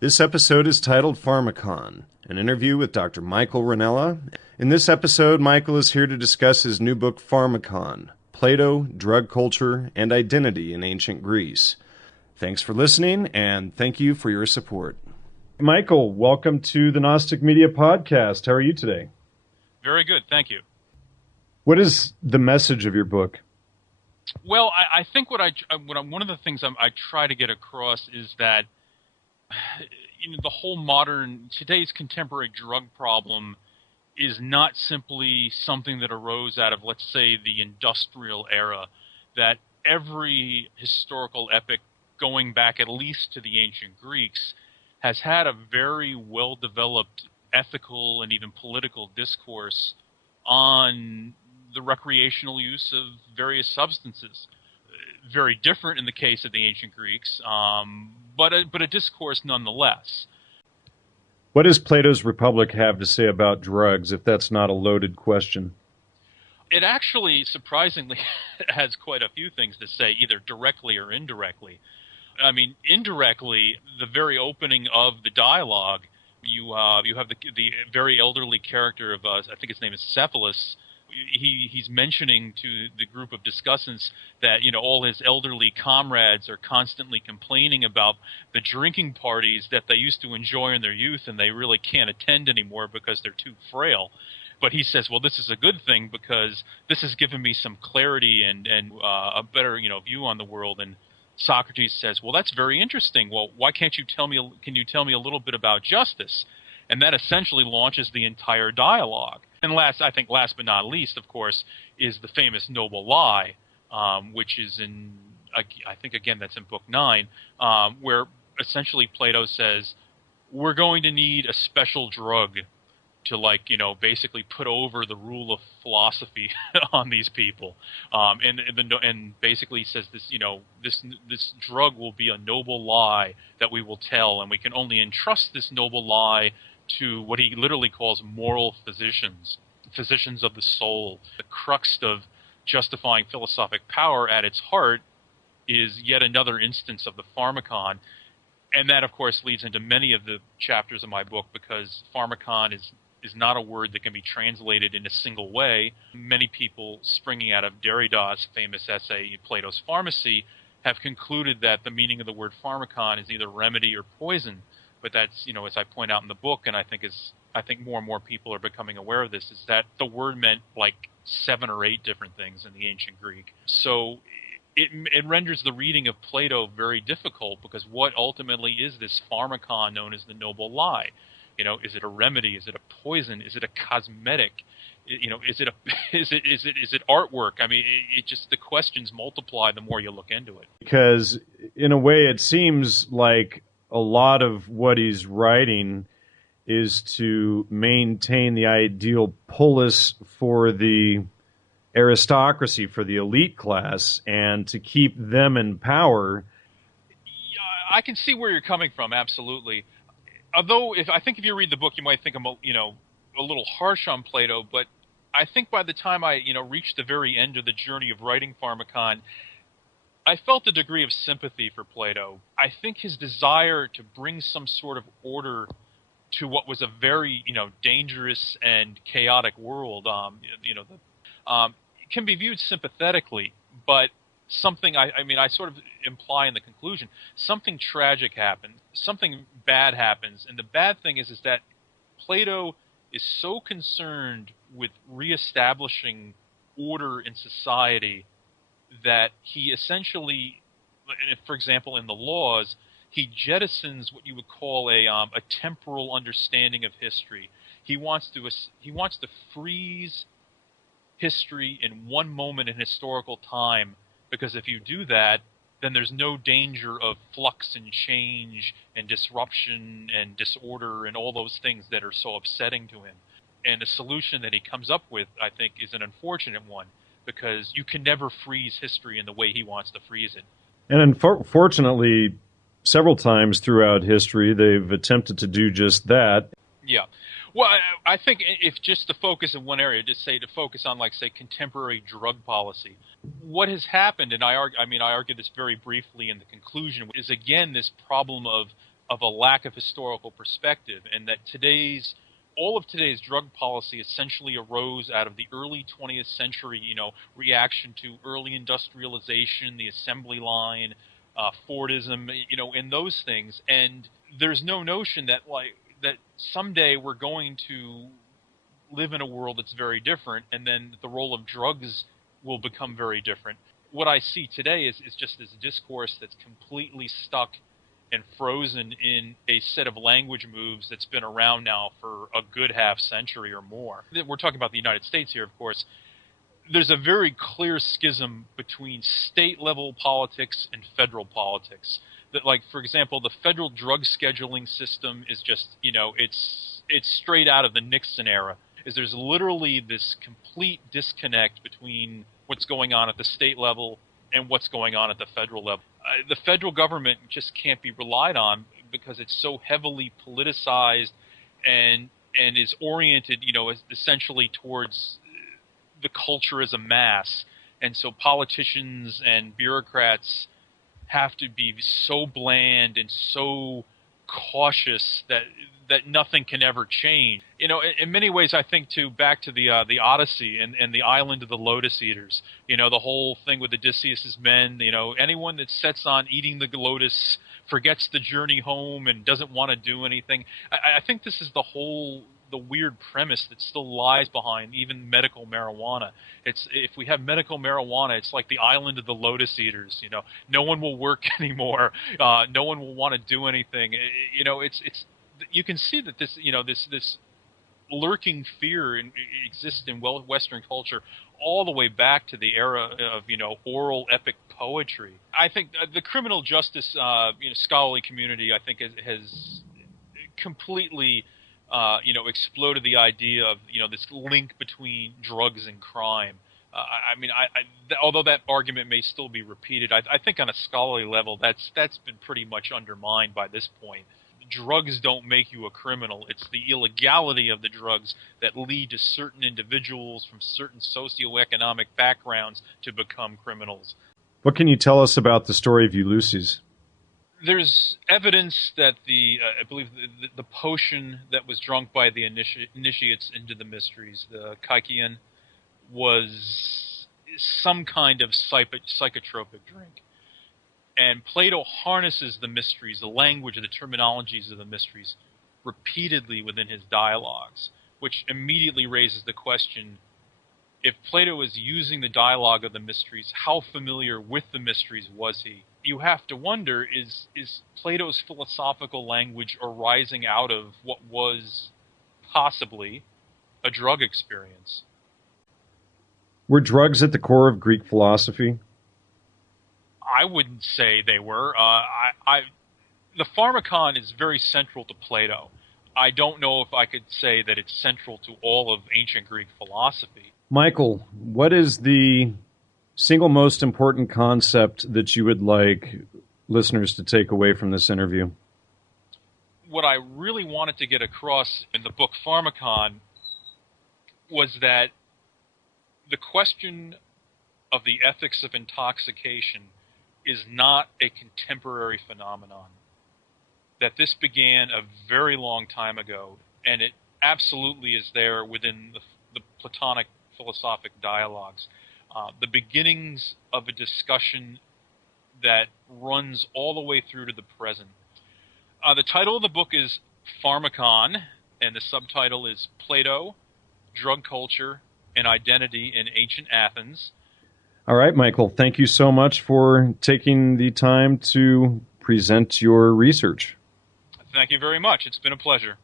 This episode is titled Pharmakon, an interview with Dr. Michael Rinella. In this episode, Michael is here to discuss his new book, Pharmakon, Plato, Drug Culture, and Identity in Ancient Greece. Thanks for listening, and thank you for your support. Michael, welcome to the Gnostic Media podcast. How are you today? Very good, thank you. What is the message of your book? Well, I think one of the things I try to get across is that the whole today's contemporary drug problem is not simply something that arose out of, let's say, the industrial era, that every historical epic going back at least to the ancient Greeks has had a very well-developed ethical and even political discourse on the recreational use of various substances. Very different in the case of the ancient Greeks, but a discourse nonetheless. What does Plato's Republic have to say about drugs, if that's not a loaded question? It actually, surprisingly, has quite a few things to say, either directly or indirectly. I mean, indirectly, the very opening of the dialogue, you have the very elderly character of, I think his name is Cephalus. He's mentioning to the group of discussants that, all his elderly comrades are constantly complaining about the drinking parties that they used to enjoy in their youth, and they really can't attend anymore because they're too frail. But he says, well, this is a good thing because this has given me some clarity and a better, view on the world. And Socrates says, well, that's very interesting. Well, why can you tell me a little bit about justice? And that essentially launches the entire dialogue. And last but not least, of course, is the famous noble lie, which is I think, again, that's in Book 9, where essentially Plato says, we're going to need a special drug to, basically put over the rule of philosophy on these people. And basically says this, this drug will be a noble lie that we will tell, and we can only entrust this noble lie to what he literally calls moral physicians of the soul. The crux of justifying philosophic power at its heart is yet another instance of the Pharmakon. And that, of course, leads into many of the chapters of my book, because Pharmakon is not a word that can be translated in a single way. Many people, springing out of Derrida's famous essay, Plato's Pharmacy, have concluded that the meaning of the word pharmakon is either remedy or poison. But that's, as I point out in the book, and I think more and more people are becoming aware of this, is that the word meant like 7 or 8 different things in the ancient Greek. So it renders the reading of Plato very difficult, because what ultimately is this pharmakon known as the noble lie? Is it a remedy? Is it a poison? Is it a cosmetic? Is it artwork? I mean, the questions multiply the more you look into it. Because in a way, it seems like a lot of what he's writing is to maintain the ideal polis for the aristocracy, for the elite class, and to keep them in power. Yeah, I can see where you're coming from, absolutely. Although, if you read the book, you might think I'm, a little harsh on Plato, but I think by the time I, reached the very end of the journey of writing Pharmakon, I felt a degree of sympathy for Plato. I think his desire to bring some sort of order to what was a very, dangerous and chaotic world, can be viewed sympathetically, but something, I sort of imply in the conclusion, something tragic happens, something bad happens, and the bad thing is that Plato is so concerned with reestablishing order in society that he essentially, for example, in the laws, he jettisons what you would call a temporal understanding of history. He wants to freeze history in one moment in historical time, because if you do that, then there's no danger of flux and change and disruption and disorder and all those things that are so upsetting to him. And the solution that he comes up with, I think, is an unfortunate one, because you can never freeze history in the way he wants to freeze it. And unfortunately, several times throughout history, they've attempted to do just that. Yeah. Well, I think if just to focus in one area, to focus on, contemporary drug policy, what has happened, and I argue this very briefly in the conclusion, is again this problem of of a lack of historical perspective, and that all of today's drug policy essentially arose out of the early 20th century, reaction to early industrialization, the assembly line, Fordism, and those things. And there's no notion that someday we're going to live in a world that's very different, and then the role of drugs will become very different. What I see today is just this discourse that's completely stuck and frozen in a set of language moves that's been around now for a good half century or more. We're talking about the United States here, of course. There's a very clear schism between state-level politics and federal politics. That, for example, the federal drug scheduling system is just, it's straight out of the Nixon era. There's literally this complete disconnect between what's going on at the state level and what's going on at the federal level. The federal government just can't be relied on because it's so heavily politicized and is oriented, essentially towards the culture as a mass. And so politicians and bureaucrats have to be so bland and so cautious that nothing can ever change. In many ways, I think back to the Odyssey and the island of the lotus eaters. The whole thing with Odysseus's men. Anyone that sets on eating the lotus forgets the journey home and doesn't want to do anything. I think this is the weird premise that still lies behind even medical marijuana. If we have medical marijuana, it's like the island of the lotus eaters. No one will work anymore. No one will want to do anything. It's you can see that this lurking fear exists in Western culture all the way back to the era of oral epic poetry. I think the criminal justice scholarly community, I think, has completely exploded the idea of this link between drugs and crime. Although that argument may still be repeated, I think on a scholarly level that's been pretty much undermined by this point. Drugs don't make you a criminal. It's the illegality of the drugs that lead to certain individuals from certain socioeconomic backgrounds to become criminals. What can you tell us about the story of Ulysses? There's evidence that I believe the potion that was drunk by the initiates into the mysteries, the Kaikian, was some kind of psychotropic drink. And Plato harnesses the mysteries, the language, the terminologies of the mysteries repeatedly within his dialogues, which immediately raises the question, if Plato is using the dialogue of the mysteries, how familiar with the mysteries was he? You have to wonder, is Plato's philosophical language arising out of what was possibly a drug experience? Were drugs at the core of Greek philosophy? I wouldn't say they were. The Pharmakon is very central to Plato. I don't know if I could say that it's central to all of ancient Greek philosophy. Michael, what is the single most important concept that you would like listeners to take away from this interview? What I really wanted to get across in the book Pharmakon was that the question of the ethics of intoxication is not a contemporary phenomenon. That this began a very long time ago, and it absolutely is there within the Platonic philosophic dialogues. The beginnings of a discussion that runs all the way through to the present. The title of the book is Pharmakon, and the subtitle is Plato, Drug Culture, and Identity in Ancient Athens. All right, Michael, thank you so much for taking the time to present your research. Thank you very much. It's been a pleasure.